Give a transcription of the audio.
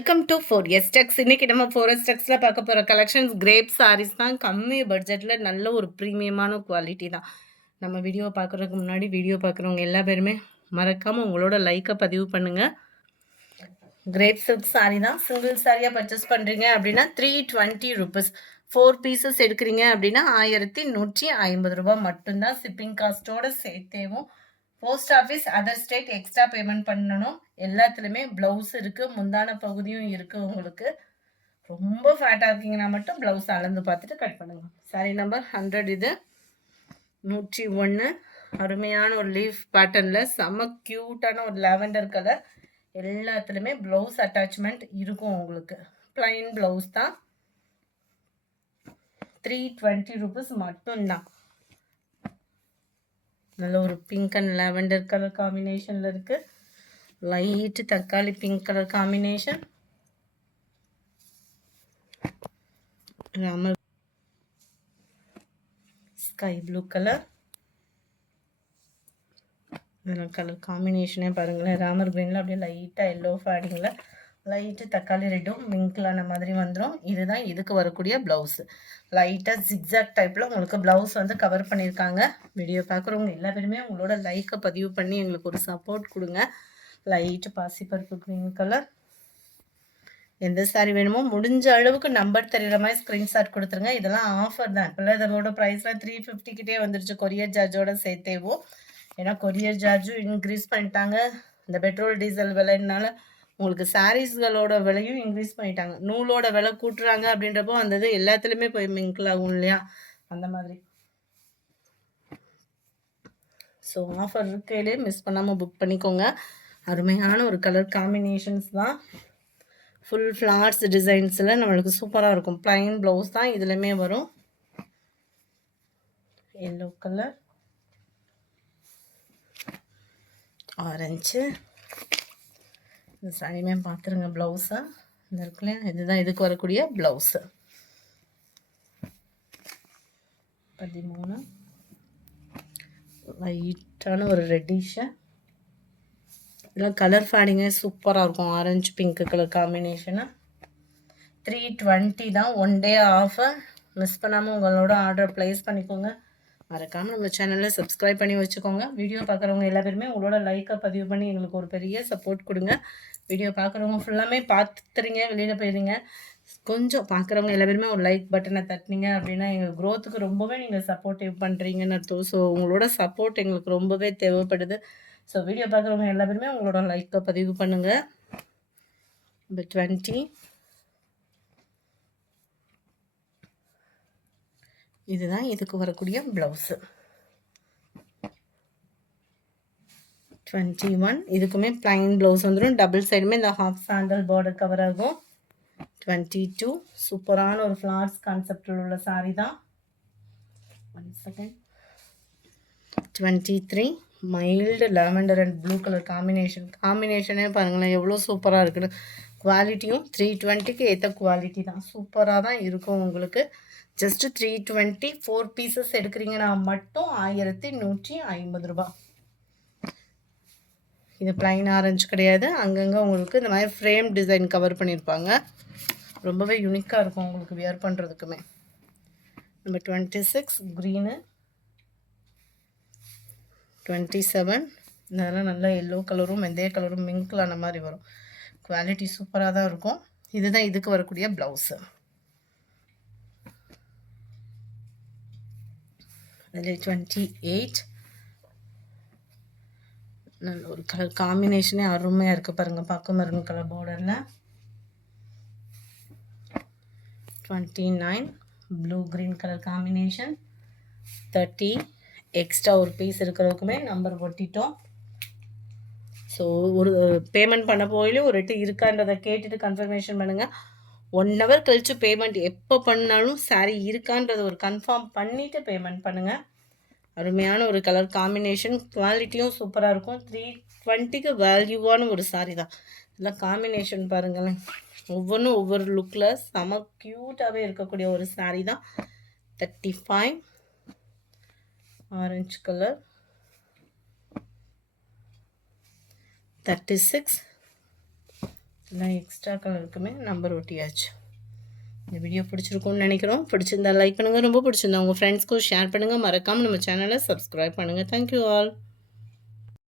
Welcome to 4S Tex. இன்னைக்கு நம்ம 4S Texல பார்க்க போகிற கலெக்ஷன்ஸ் கிரேப் சாரீஸ் தான். கம்மி பட்ஜெட்டில் நல்ல ஒரு ப்ரீமியமான குவாலிட்டி தான். நம்ம வீடியோ பார்க்குறதுக்கு முன்னாடி வீடியோ பார்க்குறவங்க எல்லா பேருமே மறக்காமல் உங்களோட லைக்கை பதிவு பண்ணுங்கள். கிரேப் சில்க் சாரீ தான். சிங்கிள் சாரியாக பர்ச்சேஸ் பண்ணுறீங்க அப்படின்னா 320 ருபீஸ். 4 பீசஸ் எடுக்கிறீங்க அப்படின்னா 1150 ரூபா மட்டும்தான். ஷிப்பிங் காஸ்ட்டோட சேர்த்தேவும் post office other state extra payment பண்ணணும். எல்லாத்துலேயுமே ப்ளவுஸ் இருக்குது, முந்தான பகுதியும் இருக்குது. உங்களுக்கு ரொம்ப ஃபேட்டாக இருக்கீங்கன்னா மட்டும் ப்ளவுஸ் அளந்து பார்த்துட்டு கட் பண்ணுங்க. Sorry number 100. இது 101. அருமையான ஒரு லீஃப் பேட்டர்னில் செம்ம க்யூட்டான ஒரு லாவெண்டர் கலர். எல்லாத்துலேயுமே ப்ளவுஸ் அட்டாச்மெண்ட் இருக்கும். உங்களுக்கு பிளைன் ப்ளவுஸ் தான். 320 ருபீஸ் மட்டும்தான். நல்ல ஒரு பிங்க் அண்ட் லாவெண்டர் கலர் காம்பினேஷனில் இருக்குது. லைட்டு தக்காளி pink colour combination. Ramar sky blue colour. Colour காம்பினேஷனே பாருங்களேன். ராமர் கிரீனில் அப்படியே லைட்டாக எல்லோ ஃபேடிங்கில் லைட்டு தக்காளி ரெட்டும் மிங்க்லான மாதிரி வந்துடும். இதுதான் இதுக்கு வரக்கூடிய ப்ளவுஸு. லைட்டாக ஜிக்ஸாக் டைப்பில் உங்களுக்கு ப்ளவுஸ் வந்து கவர் பண்ணியிருக்காங்க. வீடியோ பார்க்குறவங்க எல்லா பேருமே உங்களோட லைக்கை பதிவு பண்ணி எங்களுக்கு ஒரு சப்போர்ட் கொடுங்க. லைட்டு பாசிப்பருப்பு க்ரீன் கலர். எந்த சாரீ வேணுமோ முடிஞ்ச அளவுக்கு நம்பர் தெரிகிற மாதிரி ஸ்க்ரீன்ஷாட் கொடுத்துருங்க. இதெல்லாம் ஆஃபர் தான். இப்போல்லாம் இதோட ப்ரைஸ்லாம் 350 கிட்டே வந்துருச்சு கொரியர் சார்ஜோட சேர்த்தேவும். ஏன்னா கொரியர் சார்ஜும் இன்க்ரீஸ் பண்ணிட்டாங்க. இந்த பெட்ரோல் டீசல் விலைனால உங்களுக்கு சாரீஸ்களோட விலையும் இன்க்ரீஸ் பண்ணிட்டாங்க. நூலோட விலை கூட்டுறாங்க அப்படின்றப்போ அந்த இது எல்லாத்துலேயுமே போய் மிங்கிள் ஆகும் இல்லையா, அந்த மாதிரி. ஸோ ஆஃபர் இருக்கையிலே மிஸ் பண்ணாமல் புக் பண்ணிக்கோங்க. அருமையான ஒரு கலர் காம்பினேஷன்ஸ் தான். ஃபுல் ஃப்ளார்ஸ் டிசைன்ஸில் நம்மளுக்கு சூப்பராக இருக்கும். ப்ளைன் ப்ளவுஸ் தான் இதுலையுமே வரும். Yellow colour, orange. இந்த சாரியுமே பார்த்துருங்க. ப்ளவுஸை இந்த இருக்குல்லையா, இதுதான் இதுக்கு வரக்கூடிய ப்ளவுஸு. 13. லைட்டான ஒரு ரெட்டிஷு. இதெல்லாம் கலர் ஃபேடிங்கே சூப்பராக இருக்கும். Orange pink colour combination. 320 தான். 1 டே ஆஃபர். மிஸ் பண்ணாமல் உங்களோட ஆர்டர் ப்ளேஸ் பண்ணிக்கோங்க. மறக்காமல் நம்ம சேனலில் சப்ஸ்கிரைப் பண்ணி வச்சுக்கோங்க. வீடியோ பார்க்குறவங்க எல்லா பேருமே உங்களோட லைக்கை பதிவு பண்ணி எங்களுக்கு ஒரு பெரிய சப்போர்ட் கொடுங்க. வீடியோ பார்க்குறவங்க ஃபுல்லாமே பார்த்துறீங்க, வெளியில் போயிடுறீங்க. கொஞ்சம் பார்க்குறவங்க எல்லா பேருமே ஒரு லைக் பட்டனை தட்டினீங்க அப்படின்னா எங்கள் க்ரோத்துக்கு ரொம்பவே நீங்கள் சப்போர்ட்டிவ் பண்ணுறீங்கன்னு அர்த்தம். ஸோ உங்களோட சப்போர்ட் எங்களுக்கு ரொம்பவே தேவைப்படுது. ஸோ வீடியோ பார்க்குறவங்க எல்லா பேருமே உங்களோட லைக்கை பதிவு பண்ணுங்கள். இப்போ 20. இதுதான் இதுக்கு வரக்கூடிய ப்ளவுஸு. 21. இதுக்குமே ப்ளைன் ப்ளவுஸ் வந்துடும். டபுள் சைடுமே இந்த ஹாஃப் சாண்டல் பார்டர் கவர் ஆகும். 22. சூப்பரான ஒரு ஃப்ளார்ஸ் கான்செப்டில் உள்ள சாரீ தான். 1 second. 23. Mild lavender and blue colour காம்பினேஷனே பாருங்களேன் எவ்வளோ சூப்பராக இருக்குன்னு. குவாலிட்டியும் 320க்கு ஏற்ற குவாலிட்டி தான். சூப்பராக தான் இருக்கும் உங்களுக்கு. ஜஸ்ட்டு 320. 4 பீசஸ் எடுக்கிறீங்கன்னா மட்டும் 1150 ரூபா. இது பிளைன் ஆரஞ்சு கிடையாது. அங்கங்கே உங்களுக்கு இந்த மாதிரி ஃப்ரேம் டிசைன் கவர் பண்ணியிருப்பாங்க. ரொம்பவே யூனிக்காக இருக்கும் உங்களுக்கு வியர் பண்ணுறதுக்குமே. Number 26 green. 27. இதெல்லாம் நல்லா எல்லோ கலரும் வெந்தய கலரும் மிங்க்லான மாதிரி வரும். குவாலிட்டி சூப்பராக தான் இருக்கும். இதுதான் இதுக்கு வரக்கூடிய ப்ளவுஸு. அதில் 28. நல்ல ஒரு கலர் காம்பினேஷனே அருமையாக இருக்குது பாருங்கள். பக்கம் மெரூன் கலர் பார்டரில். 29. Blue green colour combination. 30. Extra ஒரு பீஸ் இருக்கிறதுக்குமே நம்பர் ஒட்டிட்டோம். ஸோ ஒரு பேமெண்ட் பண்ண போயிலும் ஒரு ரெட்டு இருக்கான்றதை கேட்டுட்டு கன்ஃபர்மேஷன் பண்ணுங்கள். 1 ஹவர் கழித்து பேமெண்ட் எப்போ பண்ணாலும் சாரீ இருக்கான்றதை ஒரு கன்ஃபார்ம் பண்ணிவிட்டு பேமெண்ட் பண்ணுங்கள். அருமையான ஒரு கலர் காம்பினேஷன். குவாலிட்டியும் சூப்பராக இருக்கும். 320க்கு வேல்யூவான ஒரு சாரீ தான். இதெல்லாம் காம்பினேஷன் பாருங்களேன். ஒவ்வொன்றும் ஒவ்வொரு லுக்கில் செம க்யூட்டாகவே இருக்கக்கூடிய ஒரு சாரீ தான். 35. Orange colour. 36. எல்லாம் எக்ஸ்ட்ரா கலருக்குமே நம்பர் ஒட்டியாச்சு. இந்த வீடியோ பிடிச்சிருக்கும்னு நினைக்கிறோம். பிடிச்சிருந்தா லைக் பண்ணுங்கள். ரொம்ப பிடிச்சிருந்தா உங்கள் ஃப்ரெண்ட்ஸ்க்கும் ஷேர் பண்ணுங்கள். மறக்காமல் நம்ம சேனலை சப்ஸ்கிரைப் பண்ணுங்கள். Thank you all.